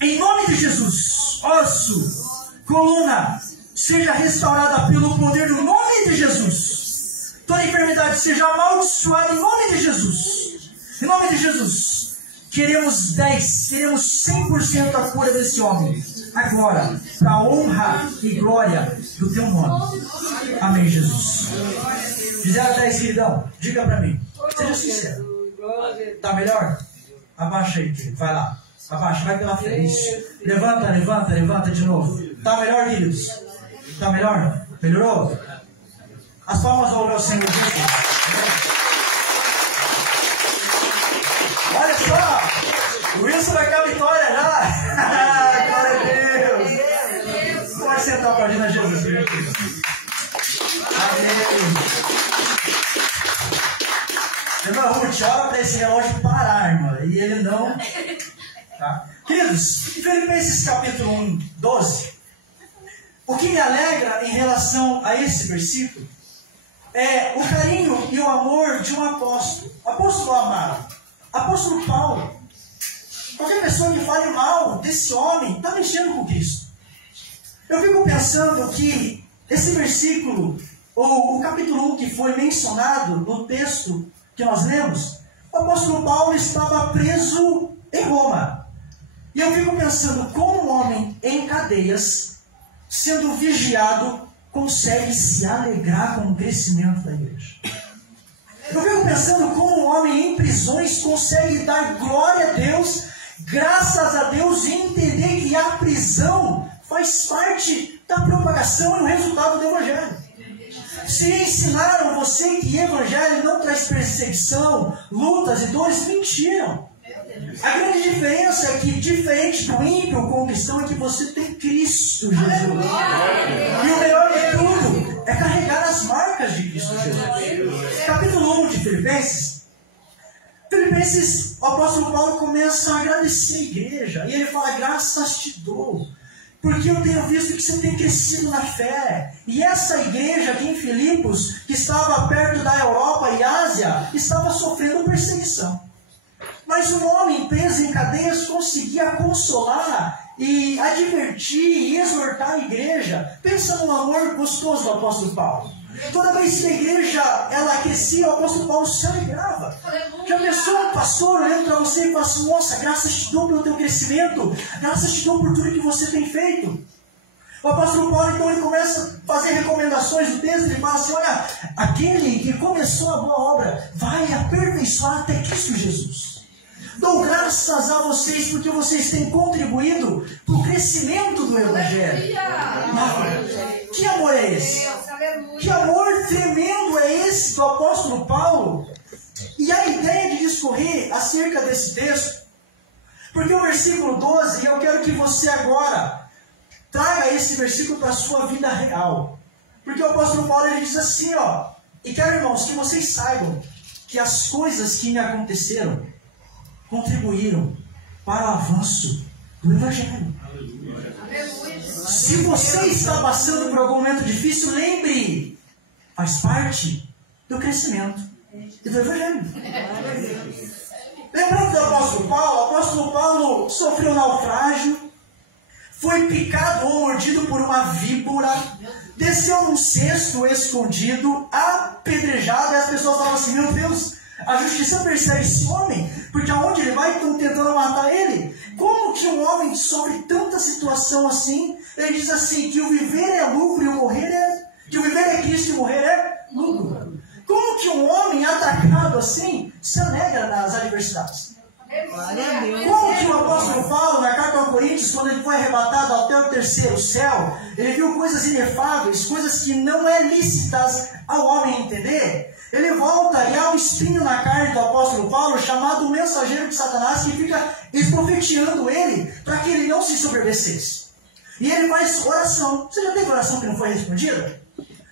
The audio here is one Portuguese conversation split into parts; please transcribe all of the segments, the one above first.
Em nome de Jesus, osso, coluna, seja restaurada pelo poder do nome de Jesus. Toda enfermidade seja amaldiçoada em nome de Jesus. Em nome de Jesus. Queremos 100% a cura desse homem. Agora, para a honra e glória do teu nome. Amém, Jesus. De 0 a 10, queridão, diga para mim. Seja sincero. Tá melhor? Abaixa aí, querido. Vai lá. Abaixa, vai pela frente. Isso. Levanta de novo. Tá melhor, queridos? Tá melhor? Melhorou? As palmas ao meu Senhor Jesus. Olha só! O Wilson vai com a vitória já! Glória a Deus! Pode sentar para a gente, Jesus. Amém! Irmã Ruth, ora para esse relógio parar, irmã. E ele não... Tá? Queridos, Filipenses capítulo 1, 12. O que me alegra em relação a esse versículo é o carinho e o amor de um apóstolo. Apóstolo amado. Apóstolo Paulo. Qualquer pessoa que fale mal desse homem está mexendo com Cristo. Eu fico pensando que esse versículo, ou o capítulo 1 que foi mencionado no texto que nós lemos, o apóstolo Paulo estava preso em Roma. E eu fico pensando como um homem em cadeias, sendo vigiado, consegue se alegrar com o crescimento da igreja. Eu fico pensando como um homem em prisões consegue dar glória a Deus, graças a Deus, e entender que a prisão faz parte da propagação e o resultado do Evangelho. Se ensinaram você que Evangelho não traz perseguição, lutas e dores, mentiram. A grande diferença é que, diferente do ímpio com o cristão, é que você tem Cristo Jesus. E o melhor de tudo é carregar as marcas de Cristo Jesus. Capítulo 1 de Filipenses, o apóstolo Paulo começa a agradecer a igreja. E ele fala, graças te dou, porque eu tenho visto que você tem crescido na fé. E essa igreja aqui em Filipos, que estava perto da Europa e Ásia, estava sofrendo perseguição. Mas um homem preso em cadeias conseguia consolar e advertir e exortar a igreja. Pensa no amor gostoso do apóstolo Paulo. Toda vez que a igreja ela aquecia, o apóstolo Paulo se alegrava. Já pensou um pastor olhando para você e fala assim, nossa, graças te dou pelo teu crescimento, graças te dou por tudo que você tem feito. O apóstolo Paulo, então, ele começa a fazer recomendações do texto, ele fala assim, olha, aquele que começou a boa obra vai aperfeiçoar até Cristo Jesus. Dou graças a vocês porque vocês têm contribuído para o crescimento do Evangelho. Que amor é esse? Que amor tremendo é esse do apóstolo Paulo? E a ideia de discorrer acerca desse texto, porque o versículo 12, eu quero que você agora traga esse versículo para a sua vida real. Porque o apóstolo Paulo ele diz assim, ó, e quero, irmãos, que vocês saibam que as coisas que me aconteceram contribuíram para o avanço do Evangelho. Aleluia. Se você está passando por algum momento difícil, lembre, faz parte do crescimento e do Evangelho. Lembrando do apóstolo Paulo, o apóstolo Paulo sofreu naufrágio, foi picado ou mordido por uma víbora, desceu num cesto escondido, apedrejado, e as pessoas estavam assim, meu Deus, a justiça persegue esse homem, porque aonde ele vai estão tentando matar ele. Como que um homem sofre tanta situação assim? Ele diz assim, que o viver é lucro e o morrer é... Que o viver é Cristo e o morrer é lucro. Como que um homem atacado assim se alegra nas adversidades? Como que o apóstolo Paulo, na carta aos Coríntios, quando ele foi arrebatado até o terceiro céu, ele viu coisas inefáveis, coisas que não é lícitas ao homem entender? Ele volta e há um espinho na carne do apóstolo Paulo, chamado o mensageiro de Satanás, que fica esbofeteando ele, para que ele não se soberbecesse. E ele faz oração. Você já teve oração que não foi respondida?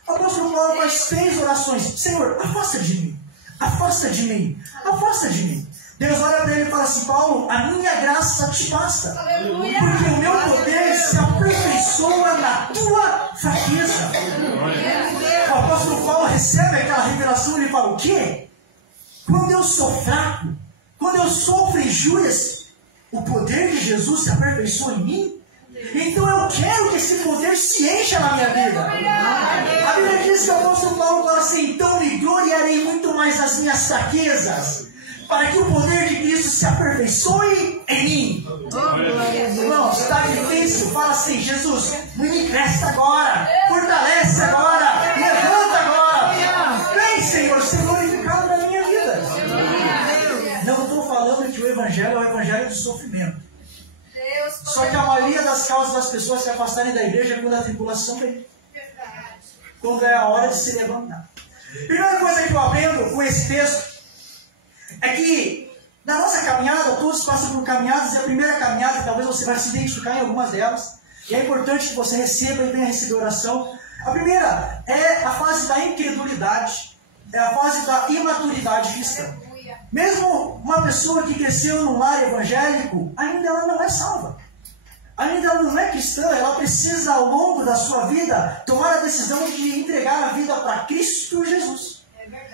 O apóstolo Paulo faz 3 orações. Senhor, afasta de mim, afasta de mim, afasta de mim. Deus olha para ele e fala assim, Paulo, a minha graça te basta. Aleluia. Porque o meu poder se aperfeiçoa na tua fraqueza. O apóstolo Paulo recebe aquela revelação e ele fala, o quê? Quando eu sou fraco, quando eu sofro injúrias, o poder de Jesus se aperfeiçoa em mim, então eu quero que esse poder se encha na minha vida. A Bíblia diz que o apóstolo Paulo fala assim: então me gloriarei muito mais nas minhas fraquezas, para que o poder de Cristo se aperfeiçoe em mim. Irmão, está difícil, fala assim: Jesus, manifesta agora, fortalece agora, levanta agora. Vem, Senhor, ser glorificado na minha vida. Não estou falando que o Evangelho é o Evangelho do sofrimento. Só que a maioria das causas das pessoas se afastarem da igreja é quando a tribulação vem. Quando é a hora de se levantar. Primeira coisa que eu aprendo com esse texto é que na nossa caminhada, todos passam por caminhadas, e a primeira caminhada, talvez você vai se identificar em algumas delas, e é importante que você receba e venha receber oração. A primeira é a fase da incredulidade, é a fase da imaturidade cristã. Mesmo uma pessoa que cresceu num lar evangélico, ainda ela não é salva. Ainda ela não é cristã, ela precisa ao longo da sua vida tomar a decisão de entregar a vida para Cristo Jesus.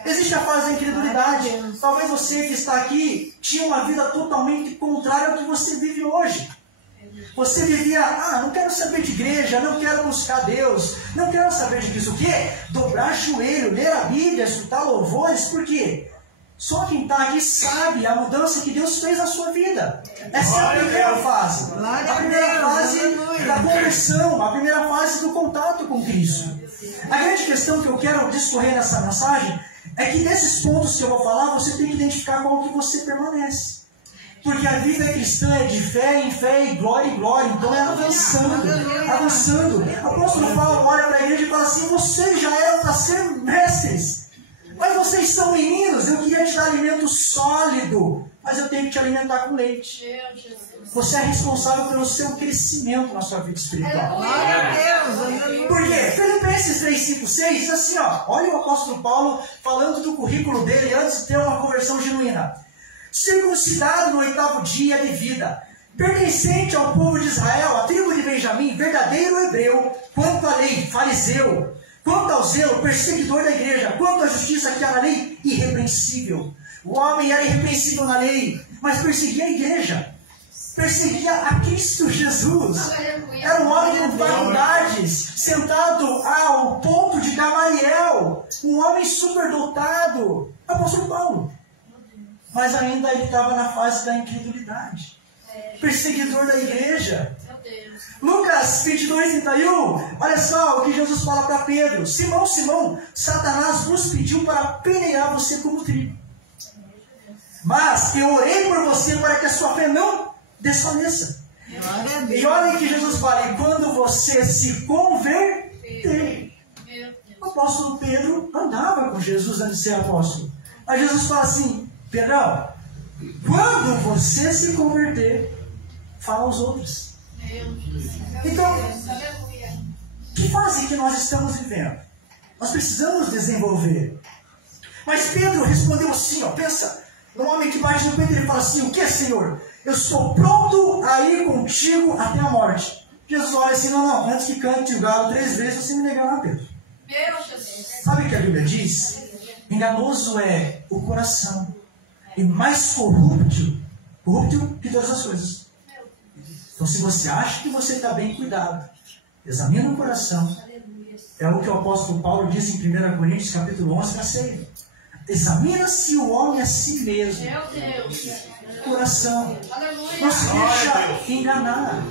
Existe a fase da incredulidade. Talvez você que está aqui tinha uma vida totalmente contrária ao que você vive hoje. Você vivia, não quero saber de igreja, não quero buscar Deus, não quero saber de Cristo. O quê? Dobrar joelho, ler a Bíblia, escutar louvores, por quê? Só quem está aqui sabe a mudança que Deus fez na sua vida. Essa é a primeira fase. A primeira fase da conversão, a primeira fase do contato com Cristo. A grande questão que eu quero discorrer nessa mensagem é que desses pontos que eu vou falar, você tem que identificar qual que você permanece. Porque a vida cristã é de fé em fé e glória em glória. Então é avançando, avançando. O apóstolo Paulo olha para a igreja e fala assim: vocês já eram para ser mestres, mas vocês são meninos. Eu queria te dar alimento sólido, mas eu tenho que te alimentar com leite. Você é responsável pelo seu crescimento na sua vida espiritual. Por quê? Filipenses 3, 5, 6 diz assim, olha o apóstolo Paulo falando do currículo dele antes de ter uma conversão genuína. Circuncidado no 8º dia de vida, pertencente ao povo de Israel, a tribo de Benjamim, verdadeiro hebreu, quanto à lei, fariseu, quanto ao zelo, perseguidor da igreja, quanto à justiça que há na lei, irrepreensível. O homem era irrepreensível na lei, mas perseguia a igreja, perseguia a Cristo Jesus. Era um homem com faculdades, sentado ao ponto de Gamaliel, um homem superdotado, apóstolo Paulo. Mas ainda ele estava na fase da incredulidade, perseguidor da igreja. Lucas 22, 31, olha só o que Jesus fala para Pedro: Simão, Simão, Satanás nos pediu para peneirar você como trigo, mas eu orei por você para que a sua fé não desfaleça. E olha que Jesus fala: e quando você se converter. O apóstolo Pedro andava com Jesus antes de ser apóstolo. Aí Jesus fala assim: Pedrão, quando você se converter, fala aos outros. Então, que fase que nós estamos vivendo? Nós precisamos desenvolver. Mas Pedro respondeu assim, pensa, no homem que bate no peito, ele fala assim: o que, Senhor? Eu estou pronto a ir contigo até a morte. Jesus olha assim: não, antes que cante o galo 3 vezes, você me negará, Pedro. Sabe o que a Bíblia diz? Enganoso é o coração, e mais corrupto que todas as coisas. Então, se você acha que você está bem cuidado, examina o coração. É o que o apóstolo Paulo diz em 1 Coríntios capítulo 11, na ceia. Examina-se o homem a si mesmo. Coração. Não se deixa enganar.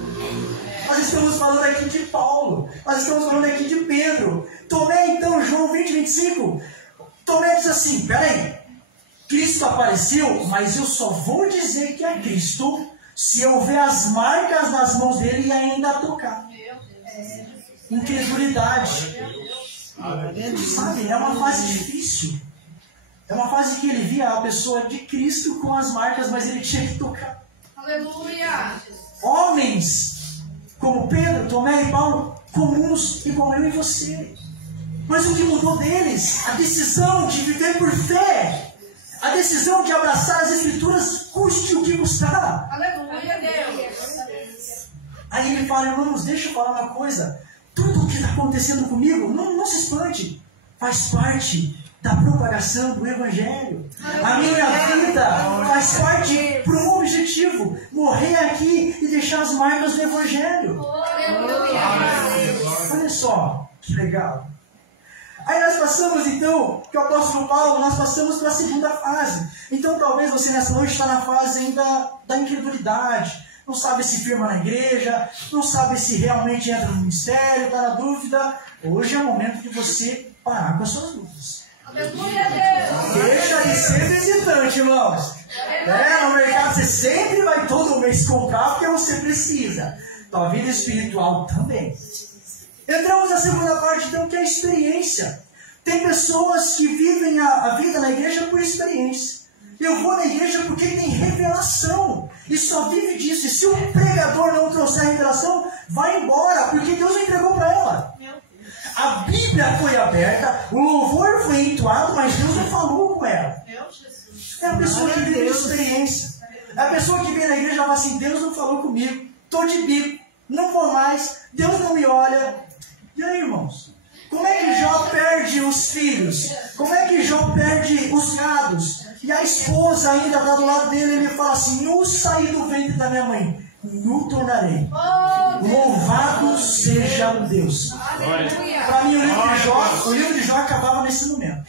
Nós estamos falando aqui de Paulo. Nós estamos falando aqui de Pedro. Tomé, então, João 20, 25. Tomé diz assim: peraí, Cristo apareceu, mas eu só vou dizer que é Cristo se eu ver as marcas nas mãos dele e ainda tocar. Incredulidade. Sabe, é uma fase difícil. É uma fase que ele via a pessoa de Cristo com as marcas, mas ele tinha que tocar. Aleluia! Homens como Pedro, Tomé e Paulo, comuns igual eu e você. Mas o que mudou deles? A decisão de viver por fé. A decisão de abraçar as Escrituras, custe o que custar. Aleluia, Deus! Aí ele fala: irmãos, deixa eu falar uma coisa. Tudo o que está acontecendo comigo, não se espante. Faz parte da propagação do Evangelho. A minha vida faz parte para um objetivo: morrer aqui e deixar as marcas do Evangelho. Olha só, que legal. Aí nós passamos então, que o apóstolo Paulo, nós passamos para a segunda fase. Então talvez você nessa noite está na fase ainda da incredulidade. Não sabe se firma na igreja, não sabe se realmente entra no ministério, está na dúvida. Hoje é o momento de você parar com as suas dúvidas. Deixa de ser visitante, irmãos. No mercado você sempre vai todo mês comprar porque você precisa. Tua vida espiritual também. Entramos na segunda parte, então, que é a experiência. Tem pessoas que vivem a vida na igreja por experiência. Eu vou na igreja porque tem revelação. E só vive disso. E se o pregador não trouxer a revelação, vai embora, porque Deus não entregou para ela. A Bíblia foi aberta, o louvor foi entoado, mas Deus não falou com ela. É a pessoa que vive a experiência. É a pessoa que vem na igreja e fala assim: Deus não falou comigo, estou de bico, não vou mais, Deus não me olha. E aí, irmãos? Como é que Jó perde os filhos? Como é que Jó perde os gados? E a esposa ainda está do lado dele, ele fala assim: nu saí do ventre da minha mãe, nu tornarei. Louvado seja o Deus. Para mim, o livro de Jó acabava nesse momento.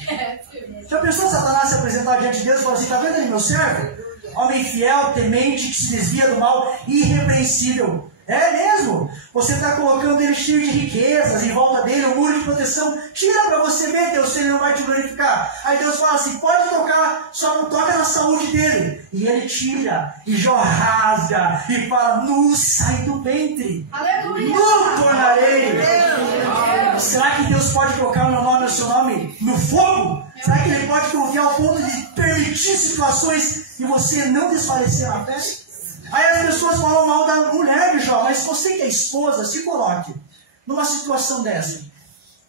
Já pensou Satanás se apresentar diante de Deus e falar assim: está vendo aí meu servo? Homem fiel, temente, que se desvia do mal, irrepreensível. É mesmo? Você está colocando ele cheio de riquezas, em volta dele, um muro de proteção. Tira para você ver, Deus, se ele não vai te glorificar. Aí Deus fala assim: pode tocar, só não toca na saúde dele. E ele tira, e Jó rasga, e fala: nu sai do ventre. Aleluia! Nu tornarei. Será que Deus pode colocar o meu nome e o seu nome no fogo? Será que ele pode confiar ao ponto de permitir situações e você não desfalecer na fé? Aí as pessoas falam mal da mulher de Jó, mas você que é esposa, se coloque numa situação dessa.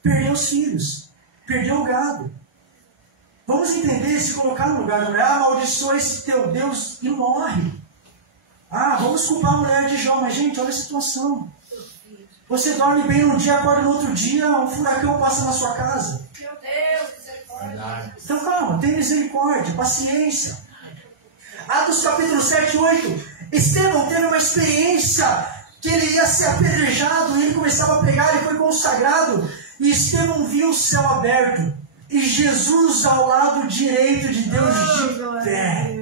Perdeu os filhos, perdeu o gado. Vamos entender, se colocar no lugar da mulher: amaldiçoa esse teu Deus e morre. Vamos culpar a mulher de Jó, mas gente, olha a situação. Você dorme bem num dia, acorda no outro dia, um furacão passa na sua casa. Meu Deus, então calma, tem misericórdia, paciência. Atos capítulo 7 e 8. Estevão teve uma experiência que ele ia ser apedrejado, e ele começava a pregar, ele foi consagrado, e Estevão viu o céu aberto, e Jesus ao lado direito de Deus de pé.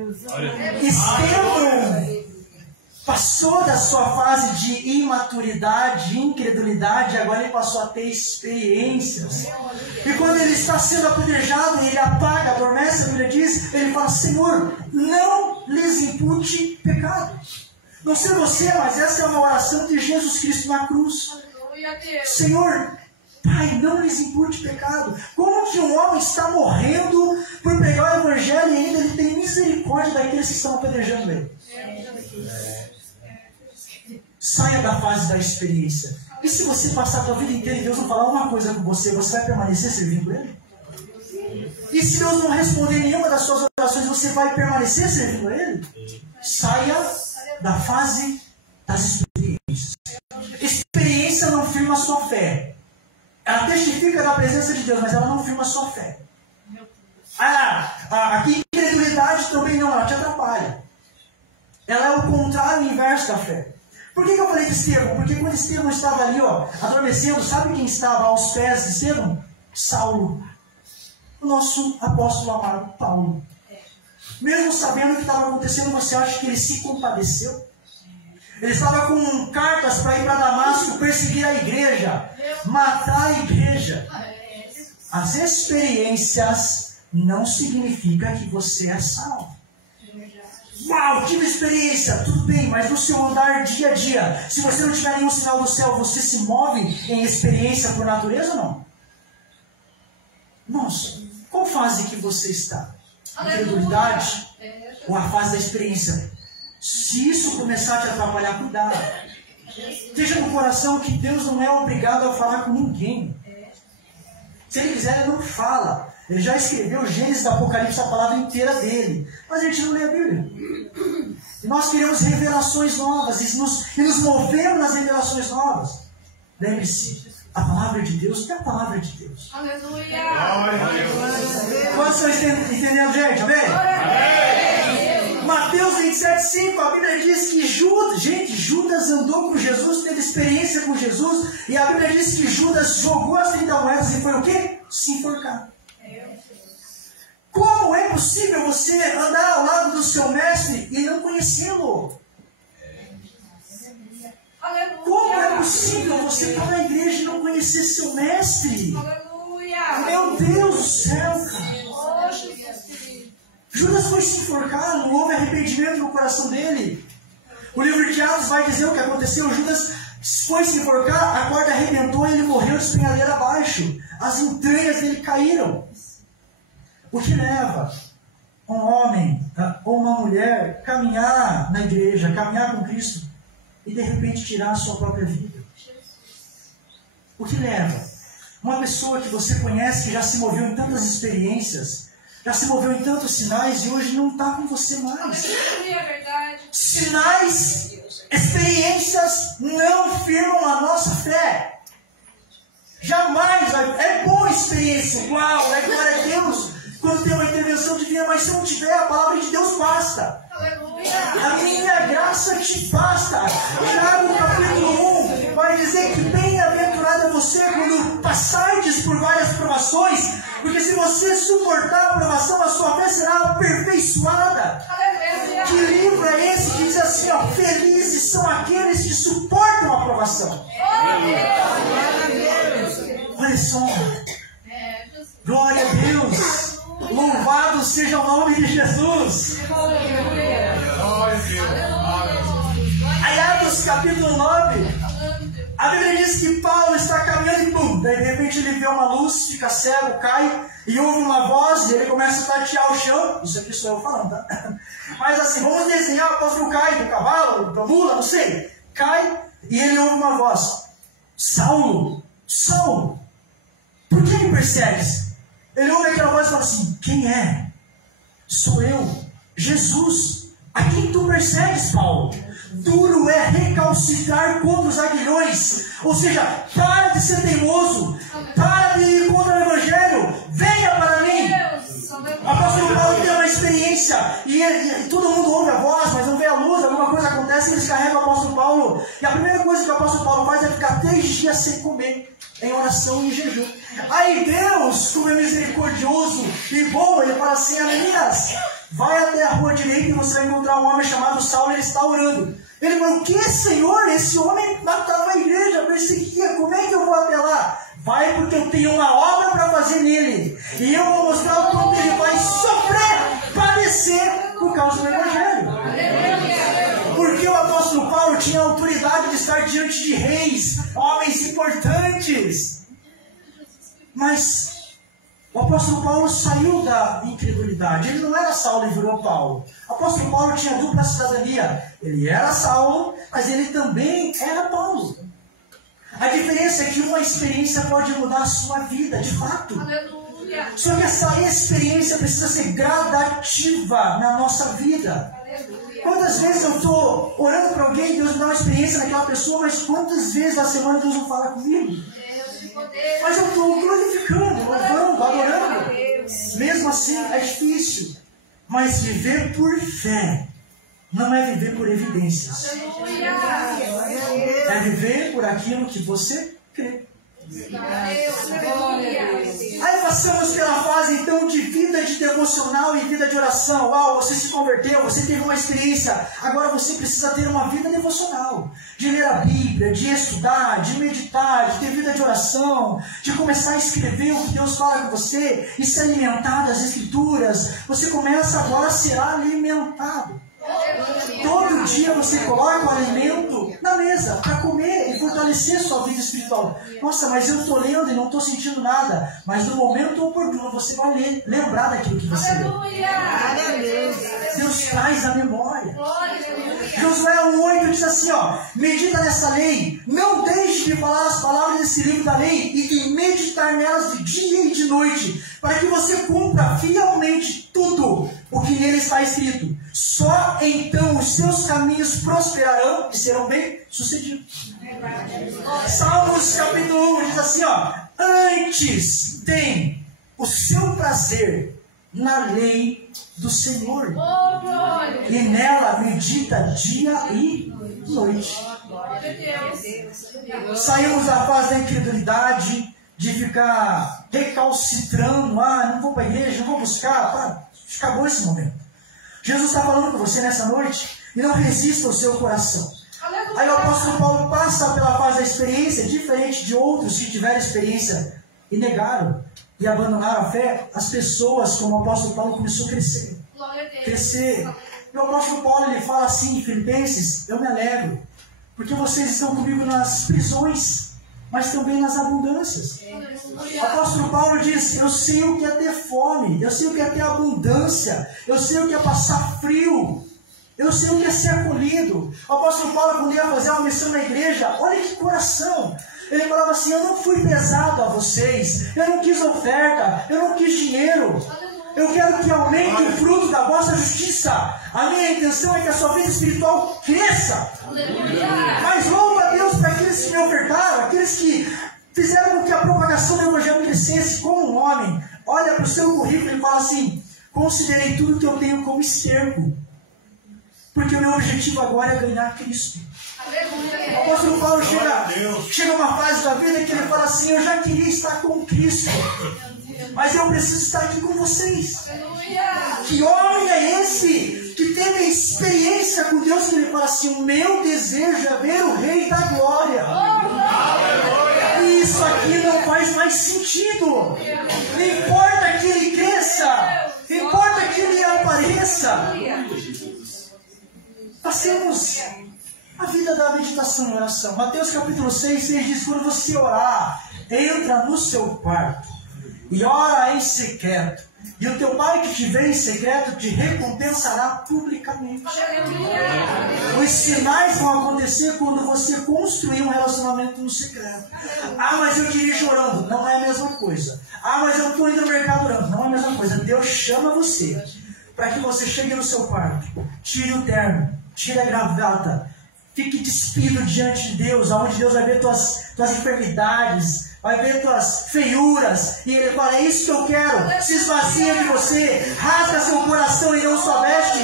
Estevão passou da sua fase de imaturidade, incredulidade, agora ele passou a ter experiências. E quando ele está sendo apedrejado, ele apaga, adormece, a Bíblia diz, ele fala: Senhor, não lhes impute pecado. Não sei você, mas essa é uma oração de Jesus Cristo na cruz. Senhor, Pai, não lhes impute pecado. Como que um homem está morrendo por pregar o Evangelho e ainda ele tem misericórdia daqueles que estão apedrejando ele? Saia da fase da experiência. E se você passar a sua vida inteira e Deus não falar uma coisa com você, você vai permanecer servindo Ele? E se Deus não responder nenhuma das suas orações, você vai permanecer servindo Ele? Saia da fase das experiências. Experiência não firma a sua fé. Ela testifica da presença de Deus, mas ela não firma a sua fé. Aqui incredulidade também não, ela te atrapalha. Ela é o contrário, o inverso da fé. Por que eu falei de Estevão? Porque quando Estevão estava ali, adormecendo, sabe quem estava aos pés de Estevão? Saulo. O nosso apóstolo amado, Paulo. Mesmo sabendo o que estava acontecendo, você acha que ele se compadeceu? Ele estava com cartas para ir para Damasco, perseguir a igreja, matar a igreja. As experiências não significam que você é salvo. Uau, tive experiência, tudo bem, mas no seu andar dia a dia, se você não tiver nenhum sinal do céu, você se move em experiência por natureza ou não? Nossa, qual fase que você está? Incredulidade ou a fase da experiência? Se isso começar a te atrapalhar, cuidado. Esteja no coração que Deus não é obrigado a falar com ninguém. Se Ele quiser, Ele não fala. Ele já escreveu Gênesis, Apocalipse, a palavra inteira dele. Mas a gente não lê a Bíblia. E nós queremos revelações novas e nos movemos nas revelações novas. Lembre-se, A palavra de Deus é a palavra de Deus. Aleluia. Quantos estão entendendo, gente? Amém? Amém. Mateus 27,5, a Bíblia diz que Judas andou com Jesus, teve experiência com Jesus, e a Bíblia diz que Judas jogou as 30 moedas e foi o quê? Se enforcar. Como é possível você andar ao lado do seu mestre e não conhecê-lo? Como é possível você estar na igreja e não conhecer seu mestre? Aleluia. Meu Deus do céu, cara. Judas foi se enforcar, não houve arrependimento no coração dele. O livro de Atos vai dizer o que aconteceu. Judas foi se enforcar, a corda arrebentou e ele morreu de espinhadeira abaixo. As entranhas dele caíram. O que leva um homem ou uma mulher caminhar na igreja, caminhar com Cristo e de repente tirar a sua própria vida? O que leva uma pessoa que você conhece, que já se moveu em tantas experiências, já se moveu em tantos sinais e hoje não está com você mais? É verdade. Sinais, experiências não firmam a nossa fé. Jamais. É boa experiência, uau, é glória a Deus quando tem uma intervenção divina, mas se não tiver, a palavra de Deus basta. Aleluia. A minha graça te basta. Tiago capítulo 1 vai dizer que bem-aventurado é você quando passardes por várias provações, porque se você suportar a provação, a sua fé será aperfeiçoada. Aleluia. Que livro é esse que diz assim, ó, felizes são aqueles que suportam a provação? Olha só, glória a Deus. Louvado seja o nome de Jesus. Aí Atos capítulo 9, a Bíblia diz que Paulo está caminhando e pum, daí de repente ele vê uma luz, fica cego, cai, e ouve uma voz, e ele começa a tatear o chão. Isso aqui sou eu falando, tá? Mas assim, vamos desenhar, o apóstolo cai do cavalo, da mula, não sei. Cai, e ele ouve uma voz. Saulo, Saulo, por que me persegues? Ele ouve aquela voz e fala assim, quem é? Sou eu, Jesus. A quem tu persegues, Paulo? Duro é recalcitrar contra os aguilhões. Ou seja, para de ser teimoso. Para de ir contra o Evangelho. Venha para mim. O apóstolo Paulo tem uma experiência. E todo mundo ouve a voz, mas não vê a luz. Alguma coisa acontece, eles carregam o apóstolo Paulo. E a primeira coisa que o apóstolo Paulo faz é ficar 3 dias sem comer, em oração e em jejum. Aí Deus, como é misericordioso e bom, ele fala assim, Ananias, vai até a rua direita e você vai encontrar um homem chamado Saulo, ele está orando. Ele falou, o que, Senhor? Esse homem matava a igreja, perseguia, como é que eu vou até lá? Vai, porque eu tenho uma obra para fazer nele. E eu vou mostrar o quanto ele vai sofrer, padecer por causa do Evangelho. Porque o apóstolo Paulo tinha a autoridade de estar diante de reis, homens importantes. Mas o apóstolo Paulo saiu da incredulidade. Ele não era Saulo e virou Paulo. O apóstolo Paulo tinha dupla cidadania. Ele era Saulo, mas ele também era Paulo. A diferença é que uma experiência pode mudar a sua vida, de fato. Aleluia. Só que essa experiência precisa ser gradativa na nossa vida. Quantas vezes eu estou orando para alguém, Deus me dá uma experiência naquela pessoa, mas quantas vezes na semana Deus não fala comigo? Mas eu estou glorificando, louvando, adorando. Mesmo assim, é difícil. Mas viver por fé não é viver por evidências. É viver por aquilo que você crê. Aí passamos pela fase então de vida de devocional e vida de oração. Uau, você se converteu, você teve uma experiência. Agora você precisa ter uma vida devocional, de ler a Bíblia, de estudar, de meditar, de ter vida de oração, de começar a escrever o que Deus fala com você e se alimentar das Escrituras. Você começa agora a ser alimentado. Todo dia você coloca o alimento na mesa para comer e fortalecer sua vida espiritual. Nossa, mas eu estou lendo e não estou sentindo nada. Mas no momento oportuno você vai lembrar daquilo que você leu. Deus traz a memória. Josué 1,8 diz assim, ó, medita nessa lei, não deixe de falar as palavras desse livro da lei e de meditar nelas de dia e de noite, para que você cumpra fielmente tudo o que nele está escrito. Só então os seus caminhos prosperarão e serão bem-sucedidos. Salmos capítulo 1 diz assim, ó: antes tem o seu prazer na lei do Senhor, e nela medita dia e noite. Saímos da fase da incredulidade, de ficar recalcitrando, não vou para a igreja, não vou buscar. Acabou esse momento. Jesus está falando com você nessa noite, e não resista ao seu coração. Aí o apóstolo Paulo passa pela fase da experiência, diferente de outros que tiveram experiência e negaram e abandonaram a fé. As pessoas, como o apóstolo Paulo, começou a crescer. E o apóstolo Paulo, ele fala assim em Filipenses: eu me alegro, porque vocês estão comigo nas prisões, mas também nas abundâncias. O apóstolo Paulo diz: eu sei o que é ter fome, eu sei o que é ter abundância, eu sei o que é passar frio, eu sei o que é ser acolhido. O apóstolo Paulo, quando ia fazer uma missão na igreja, olha que coração. Ele falava assim: eu não fui pesado a vocês, eu não quis oferta, eu não quis dinheiro. Eu quero que aumente o fruto da vossa justiça. A minha intenção é que a sua vida espiritual cresça. Mas louva a Deus para aqueles que me ofertaram, aqueles que fizeram com que a propagação do evangelho crescesse. Como um homem olha para o seu currículo e fala assim: considerei tudo que eu tenho como esterco, porque o meu objetivo agora é ganhar Cristo. O apóstolo Paulo chega uma fase da vida que ele fala assim: eu já queria estar com Cristo, mas eu preciso estar aqui com vocês. Que homem é esse que teve a experiência com Deus, que ele fala assim: o meu desejo é ver o Rei da Glória. E isso aqui não faz mais sentido. Não importa que ele cresça, não importa que ele apareça. Passemos a vida da meditação e oração. Mateus capítulo 6 diz: quando você orar, entra no seu quarto e ora em secreto, e o teu pai que te vê em secreto te recompensará publicamente. Os sinais vão acontecer quando você construir um relacionamento no secreto. Mas eu dirijo orando. Não é a mesma coisa. Mas eu estou indo no mercado orando. Não é a mesma coisa. Deus chama você para que você chegue no seu quarto, tire o terno, tire a gravata, fique despido diante de Deus, aonde Deus vai ver tuas enfermidades, vai ver tuas feiuras, e Ele fala: é isso que eu quero. Se esvazia de você, rasga seu coração e não sua veste,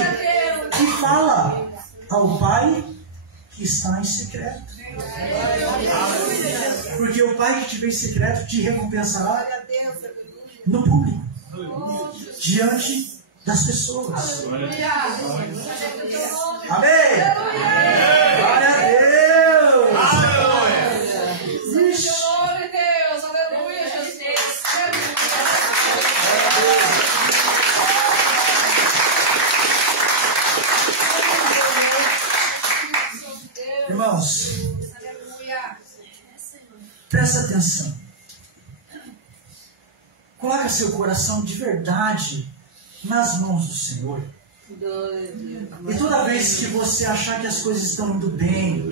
e fala ao Pai que está em secreto. Porque o Pai que te vê em secreto te recompensará no público, diante das pessoas. Amém? Glória a Deus! Glória a Deus, aleluia, Jesus. Irmãos, presta atenção. Coloca seu coração de verdade nas mãos do Senhor. E toda vez que você achar que as coisas estão indo bem,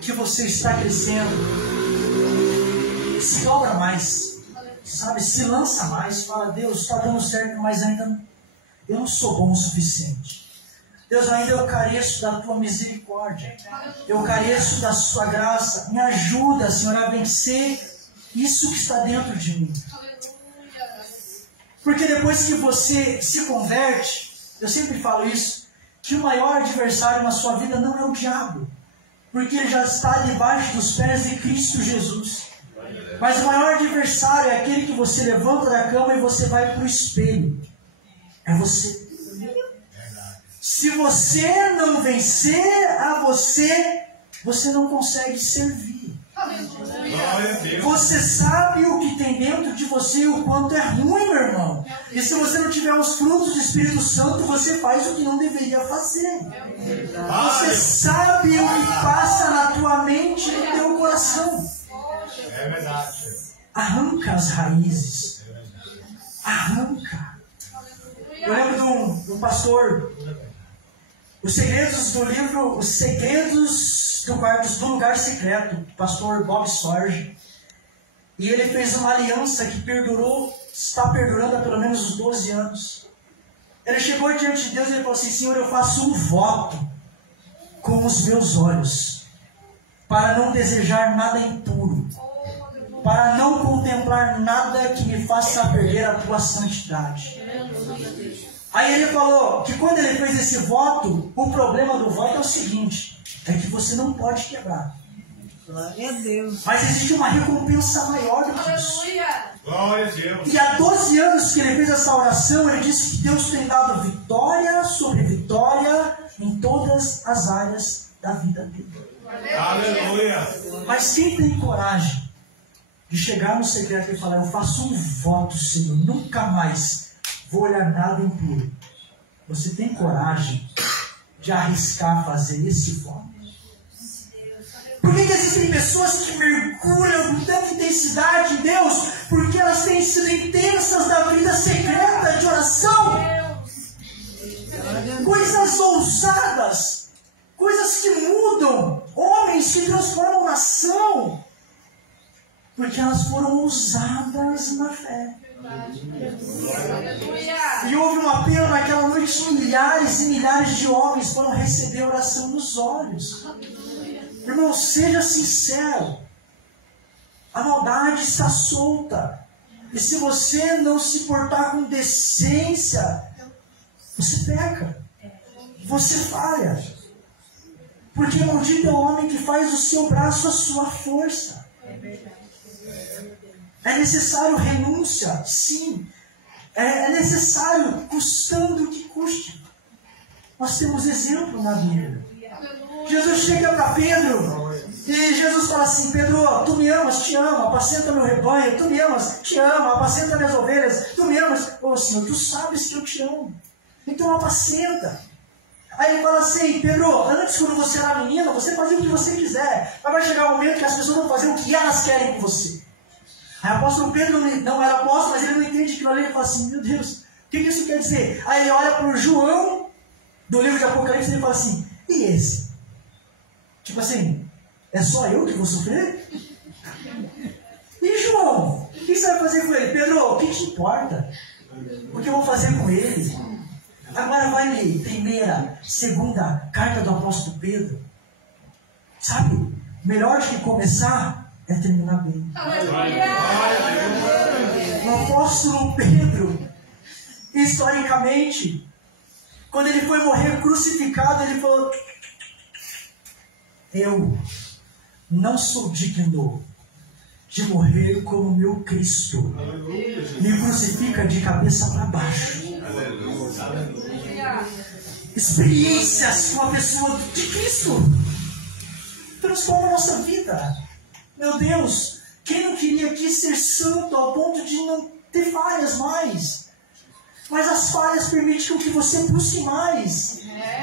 que você está crescendo, se dobra mais, sabe? Se lança mais. Fala: Deus, está dando certo, mas ainda eu não sou bom o suficiente. Deus, ainda eu careço da tua misericórdia, eu careço da sua graça. Me ajuda, Senhor, a vencer isso que está dentro de mim. Porque depois que você se converte, eu sempre falo isso, que o maior adversário na sua vida não é o diabo, porque ele já está debaixo dos pés de Cristo Jesus. Mas o maior adversário é aquele que você levanta da cama e você vai para o espelho. É você. Se você não vencer a você, você não consegue servir. Você sabe o que tem dentro de você e o quanto é ruim, meu irmão. E se você não tiver os frutos do Espírito Santo, você faz o que não deveria fazer. Você sabe o que passa na tua mente e no teu coração. É verdade. Arranca as raízes. Arranca. Eu lembro de um pastor. Os segredos do livro, Os Segredos do Lugar Secreto, pastor Bob Sorge. E ele fez uma aliança que está perdurando há pelo menos uns 12 anos. Ele chegou diante de Deus e ele falou assim: Senhor, eu faço um voto com os meus olhos, para não desejar nada impuro, para não contemplar nada que me faça perder a tua santidade. Aí ele falou que quando ele fez esse voto, o problema do voto é o seguinte: é que você não pode quebrar. Glória a Deus. Mas existe uma recompensa maior do que isso. Glória a Deus. E há 12 anos que ele fez essa oração, ele disse que Deus tem dado vitória sobre vitória em todas as áreas da vida dele. Aleluia. Mas quem tem coragem de chegar no secreto e falar: eu faço um voto, Senhor, nunca mais vou olhar nada impuro. Você tem coragem de arriscar fazer esse voto? Por que existem pessoas que mergulham com tanta intensidade em Deus? Porque elas têm sido intensas na vida secreta de oração. Coisas ousadas, coisas que mudam, homens que transformam nação, porque elas foram ousadas na fé. E houve um apelo naquela noite, milhares e milhares de homens foram receber a oração nos olhos. Irmão, seja sincero. A maldade está solta. E se você não se portar com decência, você peca. Você falha. Porque maldito é o homem que faz do seu braço a sua força. É necessário renúncia, sim. É necessário, custando o que custe. Nós temos exemplo na Bíblia. Jesus chega para Pedro e Jesus fala assim: Pedro, tu me amas, te amo, apacenta meu rebanho. Tu me amas, te amo, apacenta minhas ovelhas. Tu me amas. Ô Senhor, tu sabes que eu te amo, então apacenta. Aí ele fala assim: Pedro, antes quando você era menina, você fazia o que você quiser, mas vai chegar um momento que as pessoas vão fazer o que elas querem com você. Aí o apóstolo Pedro não era apóstolo, mas ele não entende aquilo ali. Ele fala assim: meu Deus, o que isso quer dizer? Aí ele olha para o João do livro de Apocalipse e ele fala assim: e esse? Tipo assim, é só eu que vou sofrer? E João, o que você vai fazer com ele? Pedro, o que te importa? O que eu vou fazer com ele? Agora vai ler primeira, segunda carta do apóstolo Pedro. Sabe, melhor do que começar é terminar bem. O apóstolo Pedro, historicamente, quando ele foi morrer crucificado, ele falou: eu não sou digno de morrer como meu Cristo. Me crucifica de cabeça para baixo. Experiências com a pessoa de Cristo transforma a nossa vida. Meu Deus, quem não queria aqui ser santo ao ponto de não ter falhas mais? Mas as falhas permitem que você busque mais.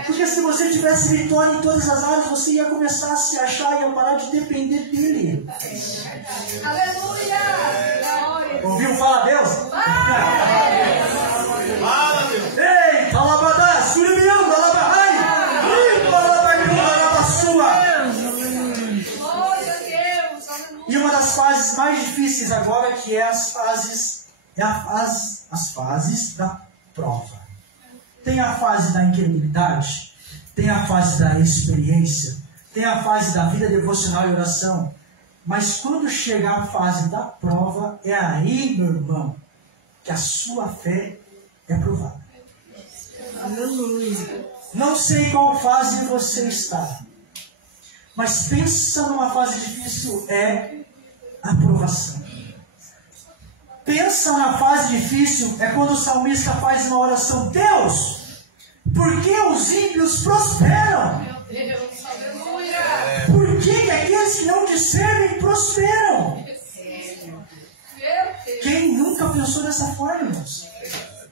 Porque se você tivesse vitória em todas as áreas, você ia começar a se achar e ia parar de depender dele. Aleluia! Ouviu? Fala Deus? Fala, Deus. Ei, falabadá, suribião, dalabahai, e uma das fases mais difíceis agora, que é as fases da prova. Tem a fase da incredulidade, tem a fase da experiência, tem a fase da vida devocional e oração. Mas quando chegar a fase da prova, é aí, meu irmão, que a sua fé é provada. Aleluia. Não sei qual fase você está, mas pensa numa fase difícil, é a provação. Pensa na fase difícil, é quando o salmista faz uma oração: Deus, por que os ímpios prosperam? Meu Deus, aleluia! Por que aqueles que não te servem prosperam? Quem nunca pensou dessa forma, irmãos?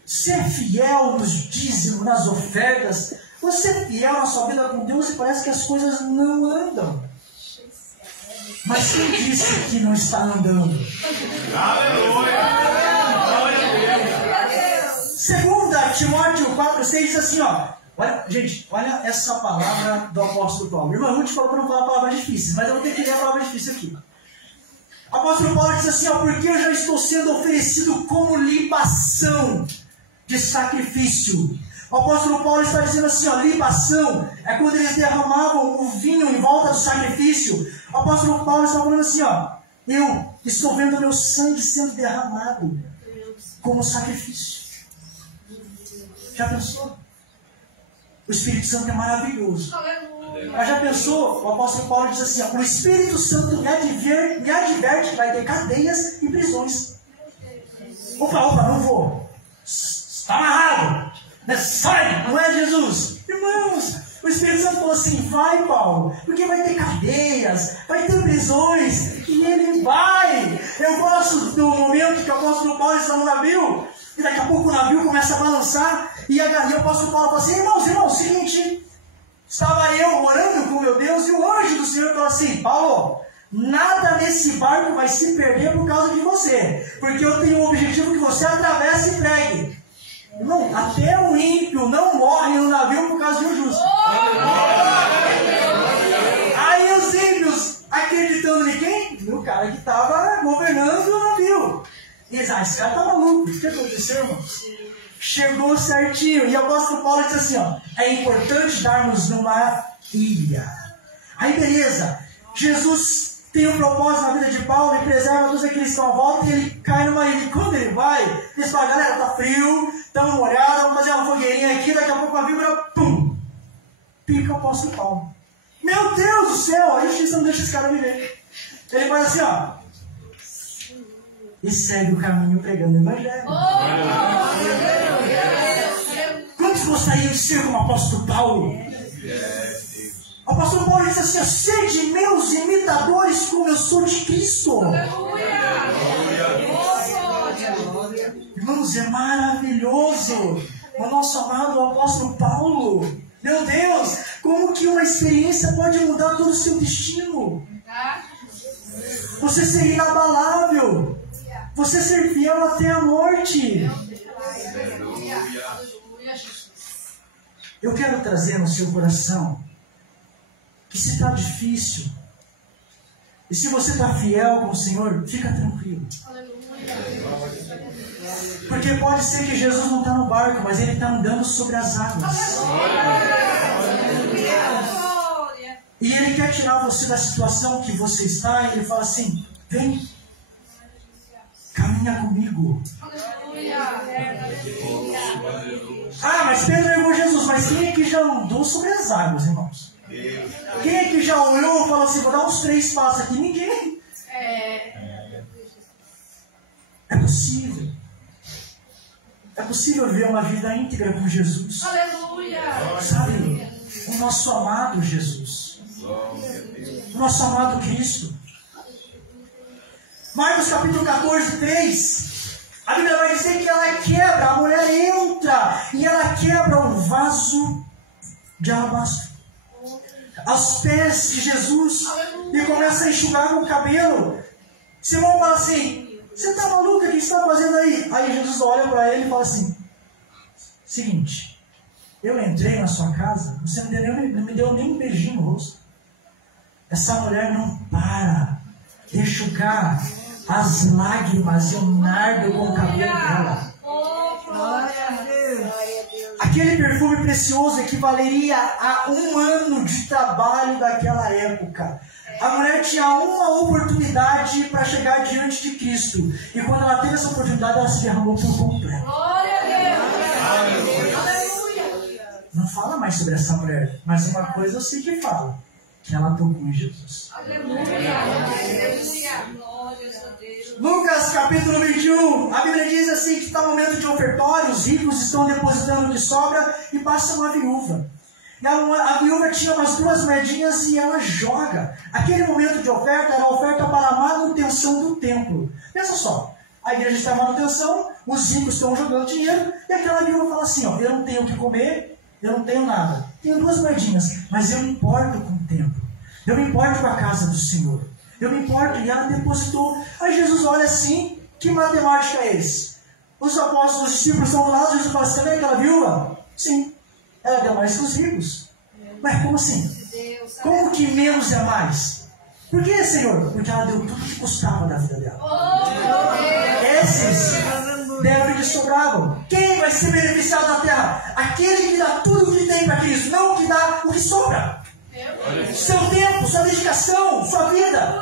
Ser fiel nos dízimos, nas ofertas, você é fiel na sua vida com Deus e parece que as coisas não andam. Mas quem disse que não está andando? Aleluia! 2 Timóteo 4,6 diz assim, ó. Olha, gente, olha essa palavra do apóstolo Paulo. Irmã Ruth falou para não falar palavras difíceis, mas eu vou ter que ler a palavra difícil aqui. O apóstolo Paulo diz assim, ó: porque eu já estou sendo oferecido como libação de sacrifício. O apóstolo Paulo está dizendo assim, ó, libação é quando eles derramavam o vinho em volta do sacrifício. O apóstolo Paulo está falando assim, ó, eu estou vendo o meu sangue sendo derramado como sacrifício. Já pensou? O Espírito Santo é maravilhoso. Mas já pensou? O apóstolo Paulo diz assim, ó, o Espírito Santo me adverte que vai ter cadeias e prisões. Opa, não vou. Está amarrado. Sai, não é Jesus? Irmãos, o Espírito Santo falou assim, vai, Paulo, porque vai ter cadeias, vai ter prisões, e ele vai. Eu gosto do momento que o apóstolo Paulo está no navio, e daqui a pouco o navio começa a balançar, e o apóstolo Paulo fala assim, irmãos, seguinte, estava eu orando com meu Deus, e o anjo do Senhor falou assim, Paulo, nada nesse barco vai se perder por causa de você, porque eu tenho o objetivo que você atravesse e pregue. Não, até o ímpio não morre no navio por causa de um justo. Aí os ímpios, acreditando em quem? No cara que estava governando o navio. E eles, esse cara está maluco. O que aconteceu, irmão? Chegou certinho. E o apóstolo Paulo diz assim, ó, é importante darmos numa ilha. Aí beleza, Jesus tem um propósito na vida de Paulo e preserva todos aqueles que estão à volta, e ele cai numa ilha. E quando ele vai, eles falam, galera, tá frio, estamos molhados, vamos fazer uma fogueirinha aqui, daqui a pouco a vibra, pum, pica o apóstolo Paulo. Meu Deus do céu, a justiça não deixa esse cara viver. Ele faz assim, ó, e segue o caminho pregando o evangelho. Quantos gostariam de ser como o apóstolo Paulo? O apóstolo Paulo diz assim, sede meus imitadores como eu sou de Cristo. Irmãos, é maravilhoso o nosso amado apóstolo Paulo. Meu Deus, como que uma experiência pode mudar todo o seu destino? Você ser inabalável, você ser fiel até a morte. Eu quero trazer no seu coração que se está difícil, e se você está fiel com o Senhor, fica tranquilo. Porque pode ser que Jesus não está no barco, mas Ele está andando sobre as águas. E Ele quer tirar você da situação que você está, e Ele fala assim, vem, caminha comigo. Ah, mas Pedro negou Jesus, mas quem é que já andou sobre as águas, irmãos? Quem é que já olhou e falou assim, vou dar uns 3 passos aqui? Ninguém. É possível. É possível viver uma vida íntegra com Jesus. Aleluia. Sabe, o nosso amado Jesus. O nosso amado Cristo. Marcos capítulo 14, 3. A Bíblia vai dizer que ela quebra, a mulher entra e ela quebra um vaso de alabastro aos pés de Jesus e começa a enxugar com o cabelo. Simão fala assim, você está maluca? O que você está fazendo aí? Aí Jesus olha para ele e fala assim, seguinte, eu entrei na sua casa, você não me deu nem um beijinho no rosto. Essa mulher não para de enxugar as lágrimas e o nardo com o cabelo dela. Aquele perfume precioso equivaleria a 1 ano de trabalho daquela época. A mulher tinha uma oportunidade para chegar diante de Cristo. E quando ela teve essa oportunidade, ela se derramou por completo. Glória a Deus. Aleluia. Não fala mais sobre essa mulher, mas uma coisa eu sei que fala, que ela tocou em Jesus. Aleluia. Aleluia. Glória a Deus. Lucas capítulo 21, a Bíblia diz assim que está no momento de ofertório, os ricos estão depositando o que sobra e passa uma viúva. E a viúva tinha umas 2 moedinhas e ela joga. Aquele momento de oferta era a oferta para a manutenção do templo. Pensa só, a igreja está em manutenção, os ricos estão jogando dinheiro e aquela viúva fala assim, ó, eu não tenho o que comer, eu não tenho nada. Tenho 2 moedinhas, mas eu me importo com o templo. Eu me importo com a casa do Senhor. Eu me importo, e ela depositou. Aí Jesus olha assim, que matemática é esse? Os apóstolos, os discípulos estão do lado, Jesus fala, você também é aquela viúva? Sim, ela deu mais que os ricos. Mas como assim? Como que menos é mais? Por que, Senhor? Porque ela deu tudo que custava da vida dela. Esses deram o que sobravam. Quem vai ser beneficiado na terra? Aquele que dá tudo o que tem para Cristo, não o que dá o que sobra. Seu tempo, sua dedicação, sua vida.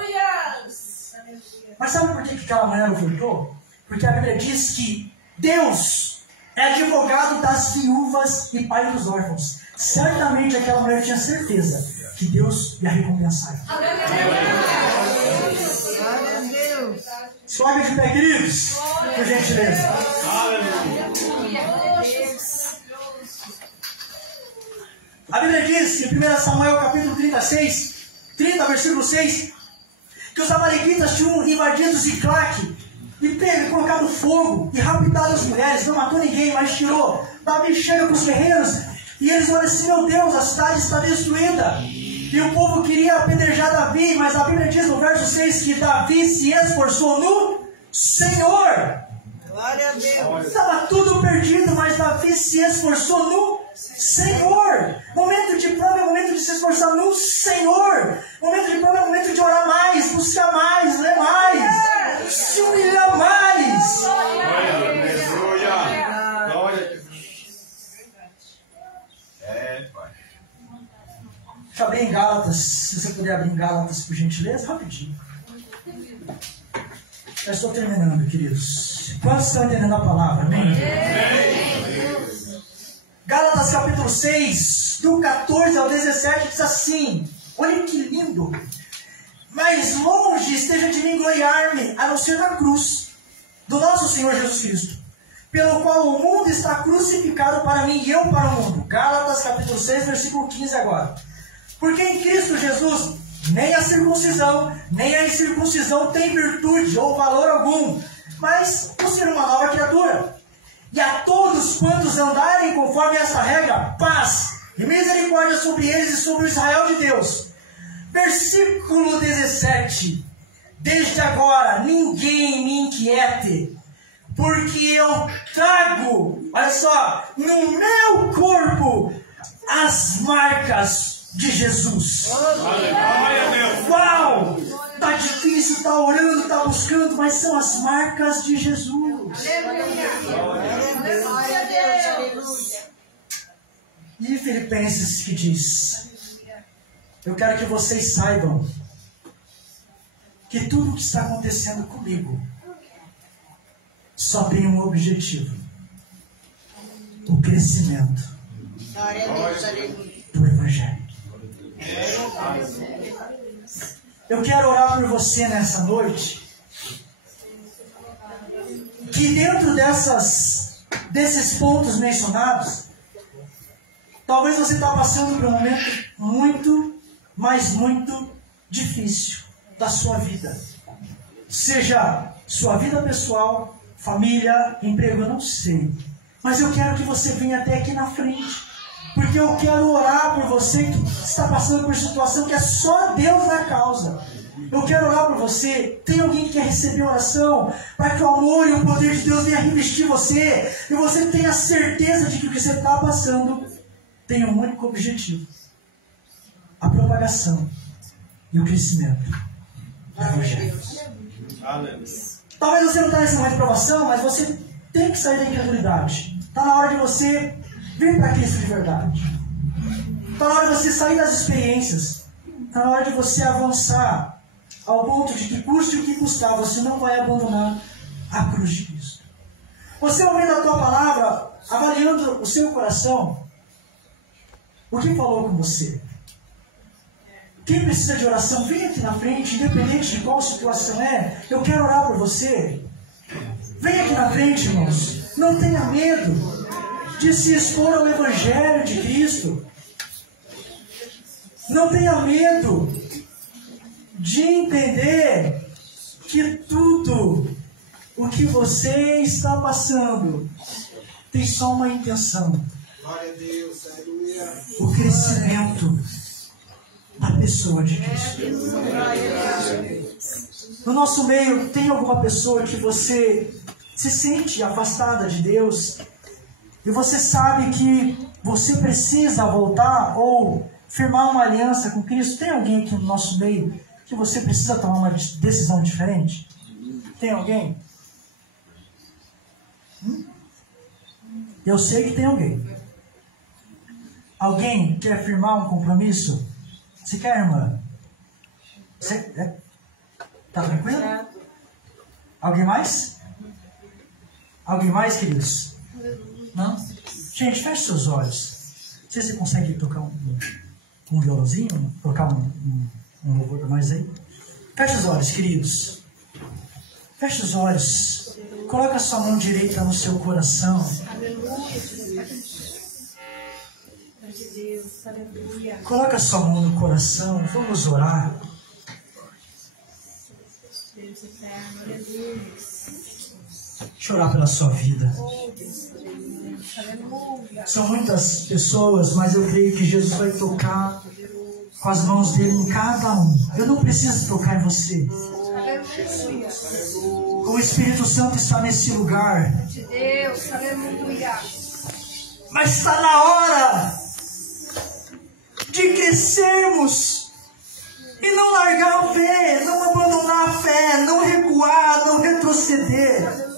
Mas sabe por que aquela mulher não voltou? Porque a Bíblia diz que Deus é advogado das viúvas e pai dos órfãos. Certamente aquela mulher tinha certeza que Deus ia recompensar. Glória a Deus. Sobe de pé, queridos, por gentileza. A Bíblia diz em 1 Samuel capítulo 30, versículo 6, que os amalequitas tinham invadido Ziclague e colocado fogo e raptado as mulheres, não matou ninguém, mas tirou. Davi chega com os guerreiros e eles olham assim: meu Deus, a cidade está destruída. E o povo queria apedrejar Davi, mas a Bíblia diz no verso 6 que Davi se esforçou no Senhor. Glória a Deus. Estava tudo perdido, mas Davi se esforçou no Senhor. Momento de prova é momento de se esforçar no Senhor. Momento de prova é momento de orar mais, buscar mais, ler mais, se humilhar mais. Aleluia. Glória a Deus. Pai. Deixa eu abrir em Gálatas, se você puder abrir em Gálatas, por gentileza, rapidinho. Já estou terminando, queridos. Quantos estão entendendo a palavra? Amém? Gálatas capítulo 6, do 14 ao 17, diz assim: olha que lindo. Mas longe esteja de mim gloriar-me, a não ser na cruz do nosso Senhor Jesus Cristo, pelo qual o mundo está crucificado para mim e eu para o mundo. Gálatas capítulo 6, versículo 15 agora. Porque em Cristo Jesus nem a circuncisão, nem a incircuncisão tem virtude ou valor algum, mas por ser uma nova criatura. E a todos quantos andarem conforme esta regra, paz e misericórdia sobre eles e sobre o Israel de Deus. Versículo 17. Desde agora ninguém me inquiete, porque eu trago, olha só, no meu corpo as marcas de Jesus. Uau! Está difícil, está orando, está buscando, mas são as marcas de Jesus. Glória a Deus. Aleluia. E Filipenses que diz: eu quero que vocês saibam que tudo o que está acontecendo comigo só tem um objetivo: o crescimento Glória a Deus. Aleluia. do Evangelho. Eu quero orar por você nessa noite, que dentro desses pontos mencionados, talvez você está passando por um momento muito, mas muito difícil da sua vida. Seja sua vida pessoal, família, emprego, eu não sei. Mas eu quero que você venha até aqui na frente, porque eu quero orar por você que está passando por situação que é só Deus na causa. Eu quero orar por você. Tem alguém que quer receber oração para que o amor e o poder de Deus venha revestir você e você tenha certeza de que o que você está passando tem um único objetivo: a propagação e o crescimento do Evangelho. Talvez você não está nesse momento de provação, mas você tem que sair da incredulidade. Está na hora de você vir para Cristo de verdade. Está na hora de você sair das experiências. Está na hora de você avançar ao ponto de que custe o que custar, você não vai abandonar a cruz de Cristo. Você ouvindo a tua palavra, avaliando o seu coração, o que falou com você? Quem precisa de oração, vem aqui na frente, independente de qual situação é. Eu quero orar por você. Vem aqui na frente, irmãos. Não tenha medo de se expor ao Evangelho de Cristo. Não tenha medo de entender que tudo o que você está passando tem só uma intenção: Glória a Deus, aleluia. o crescimento da pessoa de Cristo. No nosso meio, tem alguma pessoa que você se sente afastada de Deus e você sabe que você precisa voltar ou firmar uma aliança com Cristo? Tem alguém aqui no nosso meio que você precisa tomar uma decisão diferente? Tem alguém? Eu sei que tem alguém. Alguém quer firmar um compromisso? Você quer, irmã? Você, tá tranquilo? Alguém mais? Alguém mais, queridos? Não? Gente, feche seus olhos. Não sei se você consegue tocar um violãozinho, tocar um louvor para nós aí. Feche os olhos, queridos. Feche os olhos. Coloca a sua mão direita no seu coração. Coloca a sua mão no coração. Vamos orar. Deixa eu orar pela sua vida. São muitas pessoas, mas eu creio que Jesus vai tocar com as mãos dele em cada um. Eu não preciso tocar em você. O Espírito Santo está nesse lugar. Mas está na hora de crescermos e não largar a fé, não abandonar a fé, não recuar, não retroceder.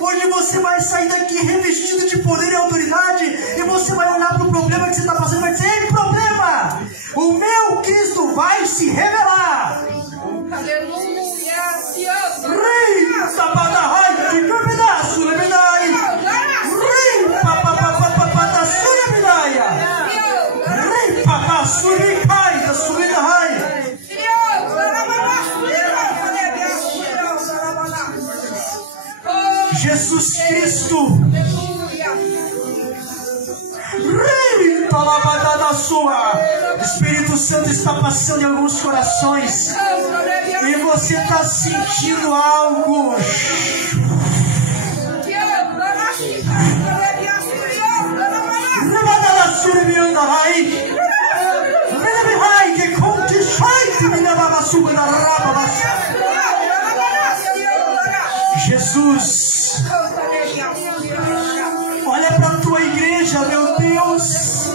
Hoje você vai sair daqui revestido de poder e autoridade e você vai olhar para o problema que você está passando e vai dizer: ei, problema! O meu Cristo vai se revelar! Aleluia! Rei, sapadahai, que pedaço, lebedai! Rei, papapapapapata, surebedaia! Rei, papá, suricai, da subidahai! Jesus Cristo! Rei, talabada da sua! Espírito Santo está passando em alguns corações e você está sentindo algo. Jesus, olha para a tua igreja, meu Deus.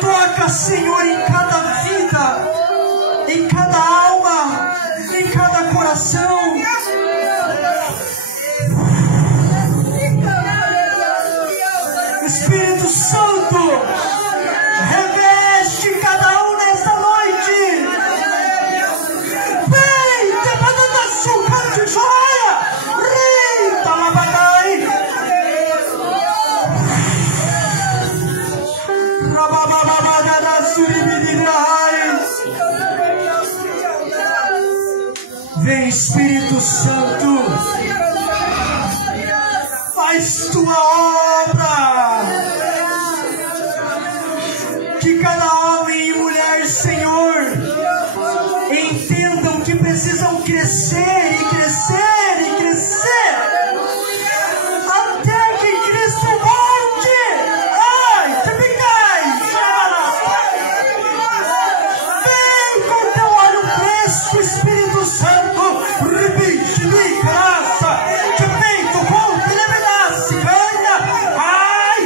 Toca, Senhor, em cada vida, em cada alma, em cada coração. Espírito Santo, reveste cada um nesta noite. Vem, dependendo da sua cara de joia. Rita, labadai. Rababababada, suribidirai. Vem, Espírito Santo, faz tua obra. Que cada homem e mulher, Senhor, entendam que precisam crescer e crescer e crescer até que Cristo volte. Ai, te picai, vem com teu olho fresco, Espírito Santo, repite, me graça, te peito, com telemenace, ganha, ai.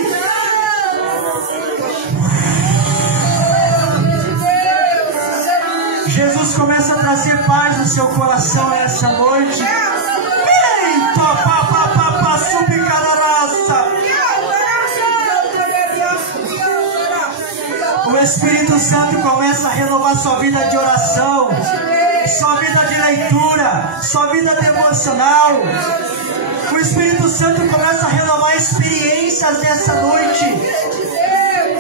Jesus começa a trazer paz no seu coração essa noite. Eita, papapá, subicararaça. O Espírito Santo começa a renovar sua vida de oração, sua vida de leitura, sua vida devocional. O Espírito Santo começa a renovar experiências nessa noite.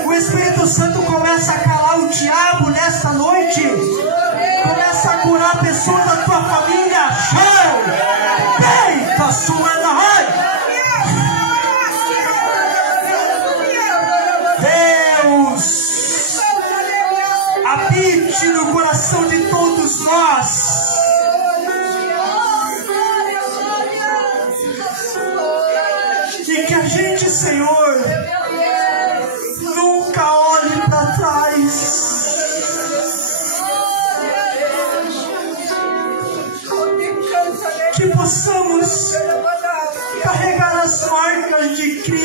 O Espírito Santo começa a calar o diabo nessa noite. Começa a curar pessoas da tua família. Eita, sua Deus, habite no coração de todos nós. E que a gente, Senhor, nunca olhe para trás. Que possamos carregar as marcas de Cristo